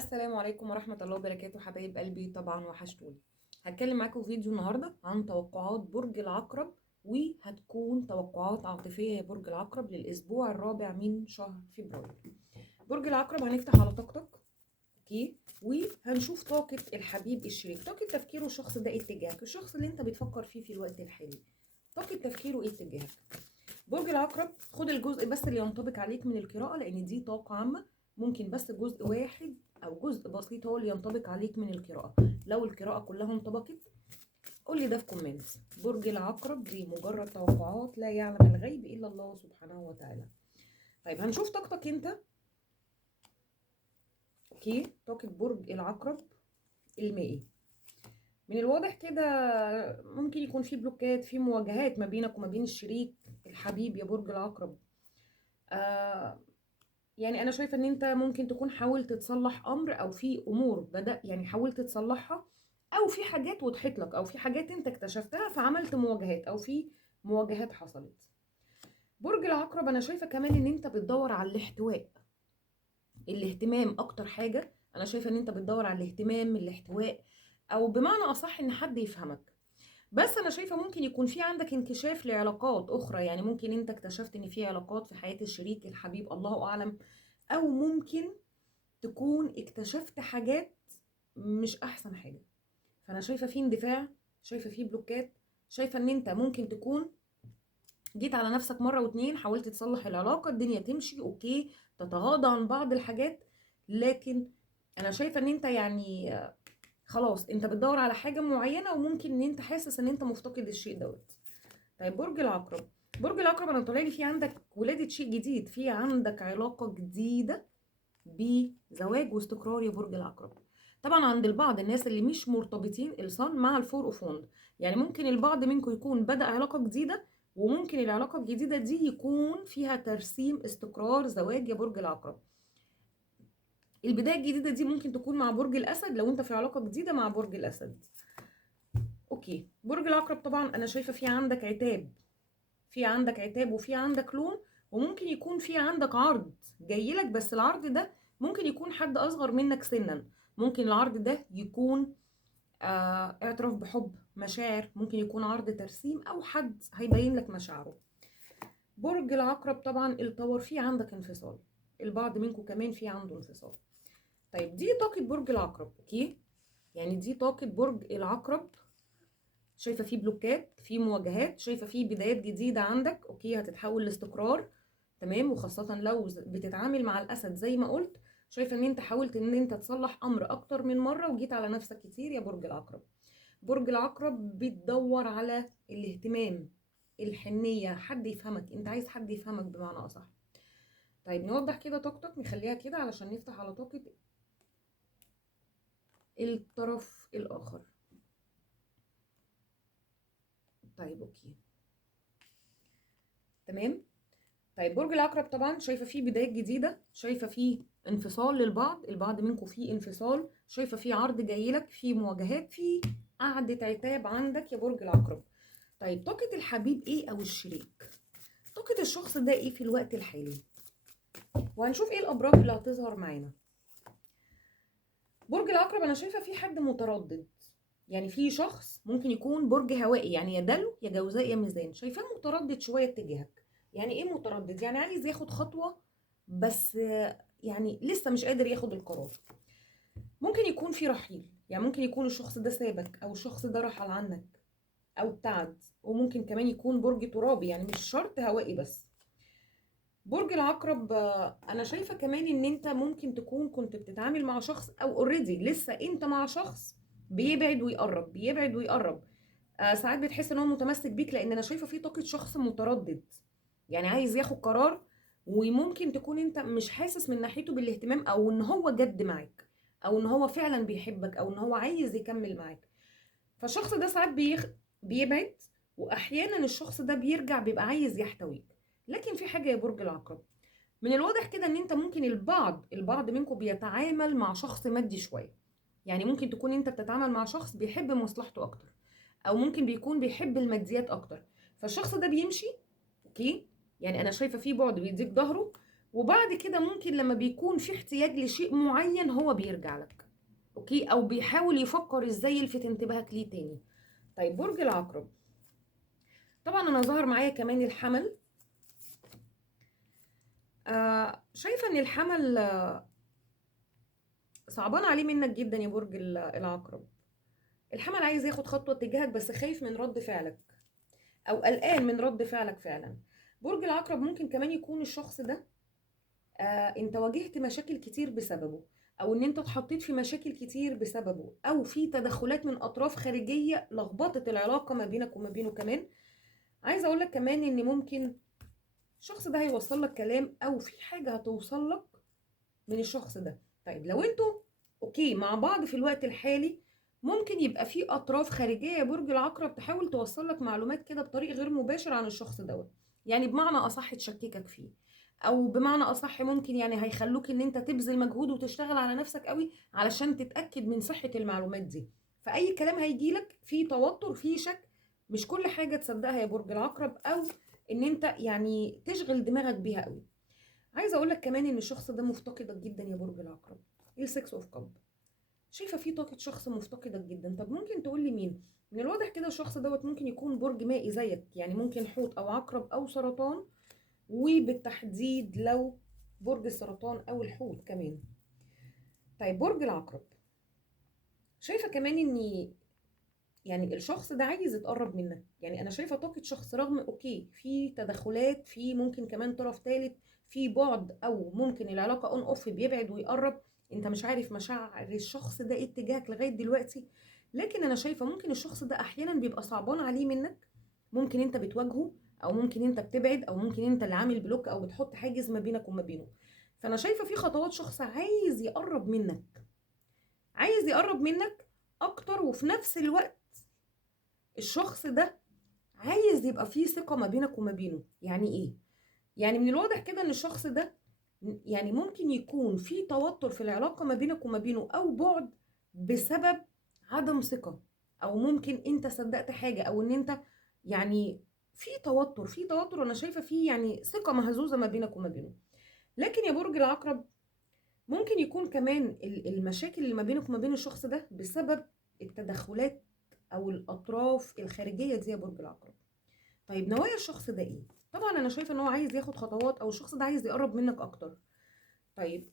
السلام عليكم ورحمة الله وبركاته حبايب قلبي، طبعا وحشتوني. هتكلم معاكم في فيديو النهاردة عن توقعات برج العقرب، وهتكون توقعات عاطفية يا برج العقرب للأسبوع الرابع من شهر فبراير. برج العقرب هنفتح على طاقتك، اوكي، وهنشوف طاقة الحبيب الشريك، طاقة تفكيره الشخص ده إيه اتجاهك، الشخص اللي انت بتفكر فيه في الوقت الحالي، طاقة تفكيره ايه اتجاهك. برج العقرب خد الجزء بس اللي ينطبق عليك من القراءة، لأن دي طاقة عامة، ممكن بس جزء واحد أو جزء بسيط هو اللي ينطبق عليك من القراءة. لو القراءة كلها انطبقت قول لي ده في كومنتس. برج العقرب دي مجرد توقعات، لا يعلم الغيب إلا الله سبحانه وتعالى. طيب هنشوف طاقتك انت، اوكي، طاقة برج العقرب المائي. من الواضح كده ممكن يكون في بلوكات، في مواجهات ما بينك وما بين الشريك الحبيب يا برج العقرب. آه يعني انا شايفه ان انت ممكن تكون حاولت تصلح امر، او في امور بدأ يعني حاولت تصلحها، او في حاجات وضحت لك، او في حاجات انت اكتشفتها فعملت مواجهات، او في مواجهات حصلت. برج العقرب انا شايفه كمان ان انت بتدور على الاحتواء، الاهتمام اكتر حاجه. انا شايفه ان انت بتدور على الاهتمام، الاحتواء، او بمعنى اصح ان حد يفهمك. بس انا شايفه ممكن يكون في عندك انكشاف لعلاقات اخرى، يعني ممكن انت اكتشفت ان في علاقات في حياه الشريك الحبيب، الله اعلم. او ممكن تكون اكتشفت حاجات مش احسن حاجة. فانا شايفة في اندفاع، شايفة في بلوكات، شايفة ان انت ممكن تكون جيت على نفسك مرة واتنين، حاولت تصلح العلاقة، الدنيا تمشي اوكي، تتغاضى عن بعض الحاجات. لكن انا شايفة ان انت يعني خلاص انت بتدور على حاجة معينة، وممكن ان انت حاسس ان انت مفتقد الشيء دوت. طيب برج العقرب، برج العقرب انا طالع لي في عندك ولادة شيء جديد، في عندك علاقة جديدة بزواج واستقرار يا برج العقرب. طبعا عند البعض الناس اللي مش مرتبطين الصن مع الفور اوف وند، يعني ممكن البعض منكم يكون بدأ علاقة جديدة، وممكن العلاقة الجديدة دي يكون فيها ترسيم استقرار زواج يا برج العقرب. البداية الجديدة دي ممكن تكون مع برج الأسد، لو انت في علاقة جديدة مع برج الأسد. اوكي، برج العقرب طبعا انا شايفة في عندك عتاب، في عندك عتاب وفي عندك لوم، وممكن يكون في عندك عرض جاي لك، بس العرض ده ممكن يكون حد اصغر منك سنا، ممكن العرض ده يكون اعتراف بحب مشاعر، ممكن يكون عرض ترسيم، او حد هيبين لك مشاعره. برج العقرب طبعا التور في عندك انفصال، البعض منكم كمان في عنده انفصال. طيب دي طاقة برج العقرب، اوكي، يعني دي طاقة برج العقرب. شايفه في بلوكات، في مواجهات، شايفه في بدايات جديده عندك، اوكي، هتتحول لاستقرار، تمام. وخاصه لو بتتعامل مع الاسد زي ما قلت، شايفه ان انت حاولت ان انت تصلح امر اكتر من مره، وجيت على نفسك كتير يا برج العقرب. برج العقرب بتدور على الاهتمام، الحنيه، حد يفهمك، انت عايز حد يفهمك بمعنى اصح. طيب نوضح كده طاقتك، نخليها كده علشان نفتح على طاقه الطرف الاخر. طيب اوكي، تمام. طيب برج العقرب طبعا شايفه فيه بدايات جديده، شايفه فيه انفصال للبعض، البعض منكم فيه انفصال، شايفه فيه عرض جاي لك، فيه مواجهات، فيه قعده عتاب عندك يا برج العقرب. طيب طاقه الحبيب ايه او الشريك، طاقه الشخص ده ايه في الوقت الحالي، وهنشوف ايه الابراج اللي هتظهر معانا. برج العقرب انا شايفه في حد متردد، يعني في شخص ممكن يكون برج هوائي، يعني يا دلو يا جوزاء يا ميزان، شايفاه متردد شويه اتجاهك. يعني ايه متردد؟ يعني عايز ياخد خطوه، بس يعني لسه مش قادر ياخد القرار. ممكن يكون في رحيل، يعني ممكن يكون الشخص ده سابك، او الشخص ده رحل عنك او ابتعد. وممكن كمان يكون برج ترابي، يعني مش شرط هوائي بس. برج العقرب انا شايفه كمان ان انت ممكن تكون كنت بتتعامل مع شخص، او اوريدي لسه انت مع شخص بيبعد ويقرب، بيبعد ويقرب. ساعات بتحس ان هو متمسك بيك، لان انا شايفه في طاقه شخص متردد، يعني عايز ياخد قرار، وممكن تكون انت مش حاسس من ناحيته بالاهتمام، او ان هو جد معاك، او ان هو فعلا بيحبك، او ان هو عايز يكمل معاك. فالشخص ده ساعات بيبعد، واحيانا الشخص ده بيرجع بيبقى عايز يحتويك. لكن في حاجه يا برج العقرب، من الواضح كده ان انت ممكن البعض منكم بيتعامل مع شخص مادي شويه، يعني ممكن تكون انت بتتعامل مع شخص بيحب مصلحته اكتر، او ممكن بيكون بيحب الماديات اكتر. فالشخص ده بيمشي، اوكي، يعني انا شايفه في بعد بيديك ظهره، وبعد كده ممكن لما بيكون في احتياج لشيء معين هو بيرجع لك. اوكي، او بيحاول يفكر ازاي يلفت انتباهك ليه تاني. طيب برج العقرب، طبعا انا ظهر معايا كمان الحمل. شايفه ان الحمل صعبان عليه منك جدا يا برج العقرب. الحمل عايز ياخد خطوه تجاهك بس خايف من رد فعلك، او قلقان من رد فعلك فعلا. برج العقرب ممكن كمان يكون الشخص ده انت واجهت مشاكل كتير بسببه، او ان انت اتحطيت في مشاكل كتير بسببه، او في تدخلات من اطراف خارجيه لخبطت العلاقه ما بينك وما بينه كمان. عايزه اقول لك كمان ان ممكن الشخص ده هيوصل لك كلام، او في حاجه هتوصل لك من الشخص ده. طيب لو انتوا اوكي مع بعض في الوقت الحالي، ممكن يبقى في اطراف خارجيه يا برج العقرب تحاول توصل لك معلومات كده بطريق غير مباشر عن الشخص دوت. يعني بمعنى اصح تشككك فيه، او بمعنى اصح ممكن يعني هيخلوك ان انت تبذل مجهود وتشتغل على نفسك قوي علشان تتاكد من صحه المعلومات دي. فاي كلام هيجيلك فيه توتر فيه شك، مش كل حاجه تصدقها يا برج العقرب، او ان انت يعني تشغل دماغك بيها قوي. عايزه اقول لك كمان ان الشخص ده مفتقدك جدا يا برج العقرب. ايه السكس اوف كاب، شايفه في طاقه شخص مفتقدك جدا. طب ممكن تقول لي مين؟ من الواضح كده الشخص دوت ممكن يكون برج مائي زيك، يعني ممكن حوت او عقرب او سرطان، وبالتحديد لو برج السرطان او الحوت كمان. طيب برج العقرب، شايفه كمان ان يعني الشخص ده عايز يتقرب منك. يعني انا شايفه طاقه شخص رغم اوكي في تدخلات، في ممكن كمان طرف ثالث، في بعد، او ممكن العلاقه اون اوف بيبعد ويقرب، انت مش عارف مشاعر الشخص ده ايه اتجاهك لغايه دلوقتي. لكن انا شايفه ممكن الشخص ده احيانا بيبقى صعبان عليه منك، ممكن انت بتواجهه، او ممكن انت بتبعد، او ممكن انت اللي عامل بلوك او بتحط حاجز ما بينك وما بينه. فانا شايفه في خطوات شخص عايز يقرب منك، عايز يقرب منك اكتر، وفي نفس الوقت الشخص ده عايز يبقى فيه ثقة ما بينك وما بينه. يعني ايه؟ يعني من الواضح كده ان الشخص ده يعني ممكن يكون في توتر في العلاقة ما بينك وما بينه، او بعد بسبب عدم ثقة، او ممكن انت صدقت حاجة، او ان انت يعني في توتر انا شايفة فيه يعني ثقة مهزوزة ما بينك وما بينه. لكن يا برج العقرب، ممكن يكون كمان المشاكل اللي ما بينك وما بين الشخص ده بسبب التدخلات او الاطراف الخارجية دي يا برج العقرب. طيب نوايا الشخص ده ايه؟ طبعا انا شايفه ان هو عايز ياخد خطوات، او الشخص ده عايز يقرب منك اكتر. طيب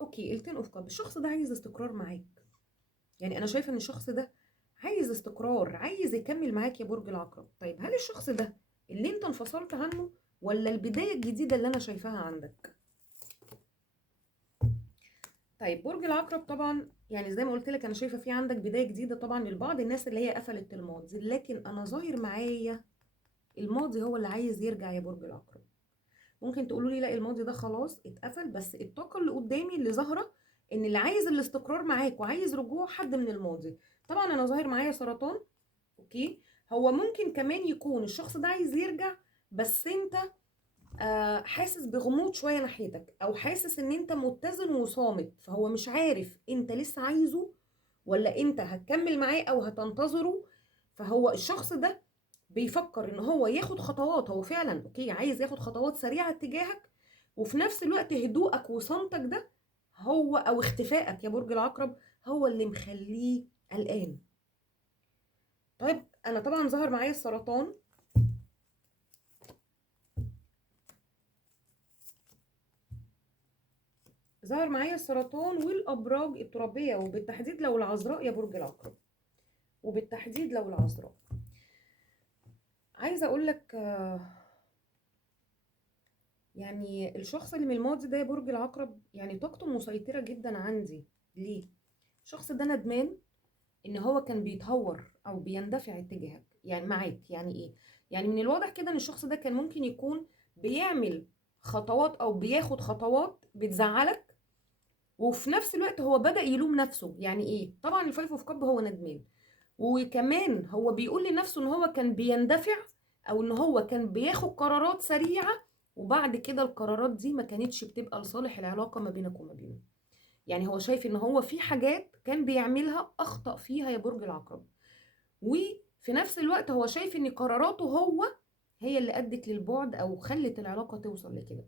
اوكي التين اوف كاب، الشخص ده عايز استقرار معاك. يعني انا شايفه ان الشخص ده عايز استقرار، عايز يكمل معاك يا برج العقرب. طيب هل الشخص ده اللي انت انفصلت عنه، ولا البدايه الجديده اللي انا شايفاها عندك؟ طيب برج العقرب، طبعا يعني زي ما قلت لك انا شايفه في عندك بدايه جديده طبعا للبعض الناس اللي هي قفلت الماضي، لكن انا ظاهر معايا الماضي هو اللي عايز يرجع يا برج العقرب. ممكن تقولوا لي لا الماضي ده خلاص اتقفل، بس الطاقه اللي قدامي اللي ظاهره ان اللي عايز الاستقرار معاك وعايز رجوع حد من الماضي. طبعا انا ظاهر معايا سرطان. اوكي، هو ممكن كمان يكون الشخص ده عايز يرجع، بس انت حاسس بغموض شويه ناحيتك، او حاسس ان انت متزن وصامت، فهو مش عارف انت لسه عايزه ولا انت هتكمل معاه او هتنتظره. فهو الشخص ده بيفكر ان هو ياخد خطوات، هو فعلا اوكي عايز ياخد خطوات سريعة تجاهك، وفي نفس الوقت هدوءك وصمتك ده هو، او اختفائك يا برج العقرب، هو اللي مخليه قلقان. طيب انا طبعا ظهر معايا السرطان، ظهر معايا السرطان والابراج الترابية، وبالتحديد لو العذراء يا برج العقرب، وبالتحديد لو العذراء. عايزة اقول لك يعني الشخص اللي من الماضي ده يا برج العقرب يعني طاقته مسيطرة جدا عندي. ليه؟ الشخص ده ندمان ان هو كان بيتهور او بيندفع اتجاهك يعني معاك. يعني ايه؟ يعني من الواضح كده ان الشخص ده كان ممكن يكون بيعمل خطوات او بياخد خطوات بتزعلك، وفي نفس الوقت هو بدأ يلوم نفسه. يعني ايه؟ طبعا الفايف اوف كاب هو ندمان، وكمان هو بيقول لنفسه ان هو كان بيندفع، او ان هو كان بياخد قرارات سريعة، وبعد كده القرارات دي ما كانتش بتبقى لصالح العلاقة ما بينك وما بينه. يعني هو شايف ان هو في حاجات كان بيعملها اخطأ فيها يا برج العقرب، وفي نفس الوقت هو شايف ان قراراته هو هي اللي ادت للبعد او خلت العلاقة توصل لكده.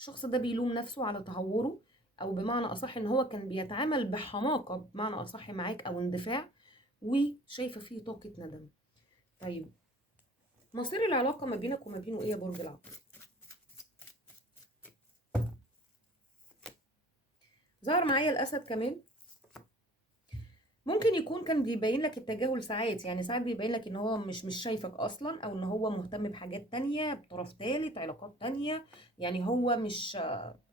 الشخص ده بيلوم نفسه على تهوره، او بمعنى اصح ان هو كان بيتعامل بحماقة بمعنى اصح معاك او اندفاع، وشايفة فيه طاقة ندم. طيب مصير العلاقة ما بينك وما بينه ايه يا برج العقرب؟ ظهر معايا الاسد كمان. ممكن يكون كان بيبين لك التجاهل ساعات، يعني ساعات بيبين لك ان هو مش شايفك اصلا، او ان هو مهتم بحاجات تانية بطرف تالت، علاقات تانية. يعني هو مش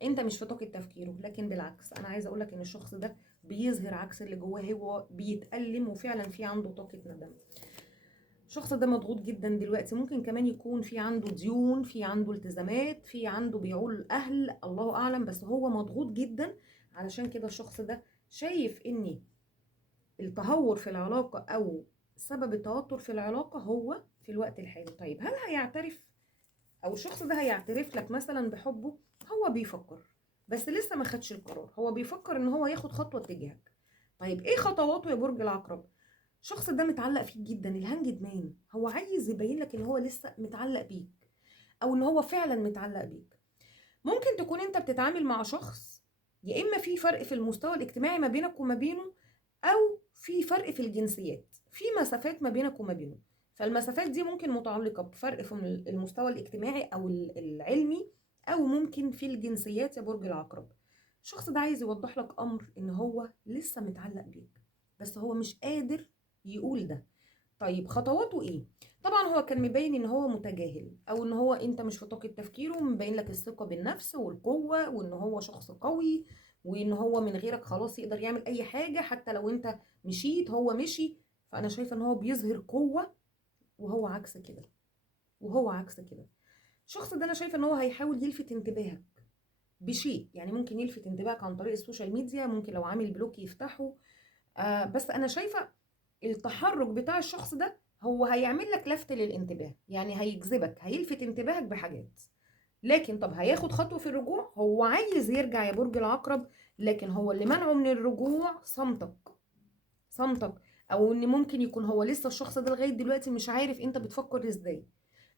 انت مش في طاقة تفكيره، لكن بالعكس انا عايزة اقولك ان الشخص ده بيظهر عكس اللي جواه، هو بيتألم وفعلا في عنده طاقة ندم. الشخص ده مضغوط جدا دلوقتي، ممكن كمان يكون في عنده ديون، في عنده التزامات، في عنده بيعول اهل، الله اعلم، بس هو مضغوط جدا. علشان كده الشخص ده شايف ان التهور في العلاقة أو سبب التوتر في العلاقة هو في الوقت الحالي. طيب هل هيعترف، أو الشخص ده هيعترف لك مثلا بحبه؟ هو بيفكر، بس لسه ما خدش القرار، هو بيفكر إن هو ياخد خطوة تجاهك. طيب إيه خطواته يا برج العقرب؟ الشخص ده متعلق فيك جدا، الهانجد مان، هو عايز يبين لك إن هو لسه متعلق بيك، أو إن هو فعلا متعلق بيك. ممكن تكون أنت بتتعامل مع شخص يا إما في فرق في المستوى الاجتماعي ما بينك وما بينه، او في فرق في الجنسيات، في مسافات ما بينك وما بينه. فالمسافات دي ممكن متعلقة بفرق في المستوى الاجتماعي او العلمي، او ممكن في الجنسيات يا برج العقرب. الشخص ده عايز يوضح لك امر ان هو لسه متعلق بيك، بس هو مش قادر يقول ده. طيب خطواته ايه؟ طبعا هو كان مبين ان هو متجاهل، او ان هو انت مش في طاقة تفكيره، مبين لك الثقة بالنفس والقوة، وان هو شخص قوي، وان هو من غيرك خلاص يقدر يعمل اي حاجة، حتى لو انت مشيت هو مشي. فانا شايفة ان هو بيظهر قوة، وهو عكس كده، وهو عكس كده. الشخص ده انا شايفة ان هو هيحاول يلفت انتباهك بشيء، يعني ممكن يلفت انتباهك عن طريق السوشيال ميديا، ممكن لو عامل بلوك يفتحه. بس انا شايفة التحرك بتاع الشخص ده هو هيعمل لك لفت للانتباه، يعني هيجذبك، هيلفت انتباهك بحاجات. لكن طب هياخد خطوة في الرجوع؟ هو عايز يرجع يا برج العقرب، لكن هو اللي منعه من الرجوع صمتك، صمتك. او ان ممكن يكون هو لسه الشخص ده لغاية دلوقتي مش عارف انت بتفكر ازاي،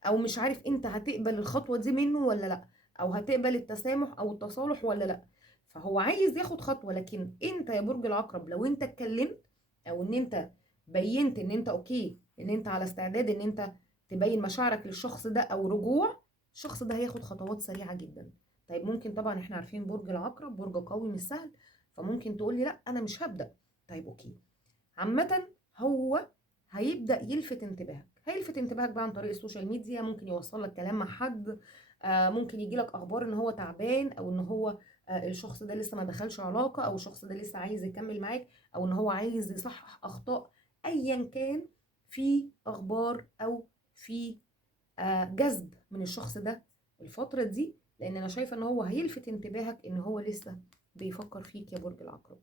او مش عارف انت هتقبل الخطوة دي منه ولا لا، او هتقبل التسامح او التصالح ولا لا. فهو عايز ياخد خطوة، لكن انت يا برج العقرب لو انت اتكلمت، او ان انت بينت ان انت اوكي، ان انت على استعداد ان انت تبين مشاعرك للشخص ده او رجوع، الشخص ده هياخد خطوات سريعة جدا. طيب ممكن طبعا احنا عارفين برج العقرب برج قوي مش سهل، فممكن تقول لي لا انا مش هبدأ. طيب اوكي، عامة هو هيبدأ يلفت انتباهك، هيلفت انتباهك بقى عن طريق السوشيال ميديا، ممكن يوصل لك كلام مع حد، ممكن يجي لك اخبار ان هو تعبان، او ان هو الشخص ده لسه ما دخلش علاقة، او الشخص ده لسه عايز يكمل معاك، او ان هو عايز يصحح اخطاء، ايا كان. في اخبار او في جذب من الشخص ده الفترة دي، لان انا شايفة ان هو هيلفت انتباهك ان هو لسه بيفكر فيك يا برج العقرب.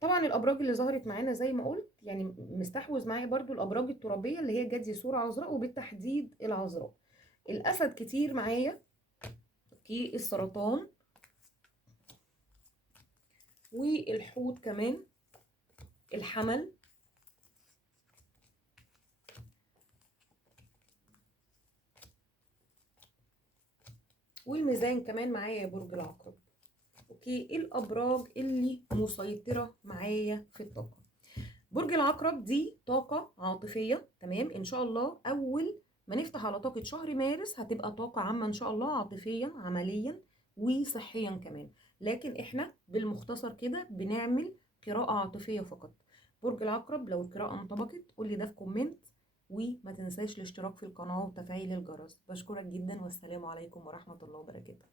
طبعا الابراج اللي ظهرت معانا زي ما قلت، يعني مستحوذ معايا برضو الابراج الترابيه اللي هي جدي ثور عذراء، وبالتحديد العذراء. الاسد كتير معايا، في السرطان، والحوت كمان، الحمل، والميزان كمان معايا يا برج العقرب. اوكي، ايه الابراج اللي مسيطره معايا في الطاقه؟ برج العقرب دي طاقة عاطفية، تمام، ان شاء الله اول ما نفتح على طاقة شهر مارس هتبقى طاقة عامة ان شاء الله، عاطفيا عمليا وصحيا كمان. لكن احنا بالمختصر كده بنعمل قراءة عاطفية فقط. برج العقرب لو القراءة انطبقت قولي ده في كومنت، وما تنساش الاشتراك في القناة وتفعيل الجرس. بشكرك جدا، والسلام عليكم ورحمة الله وبركاته.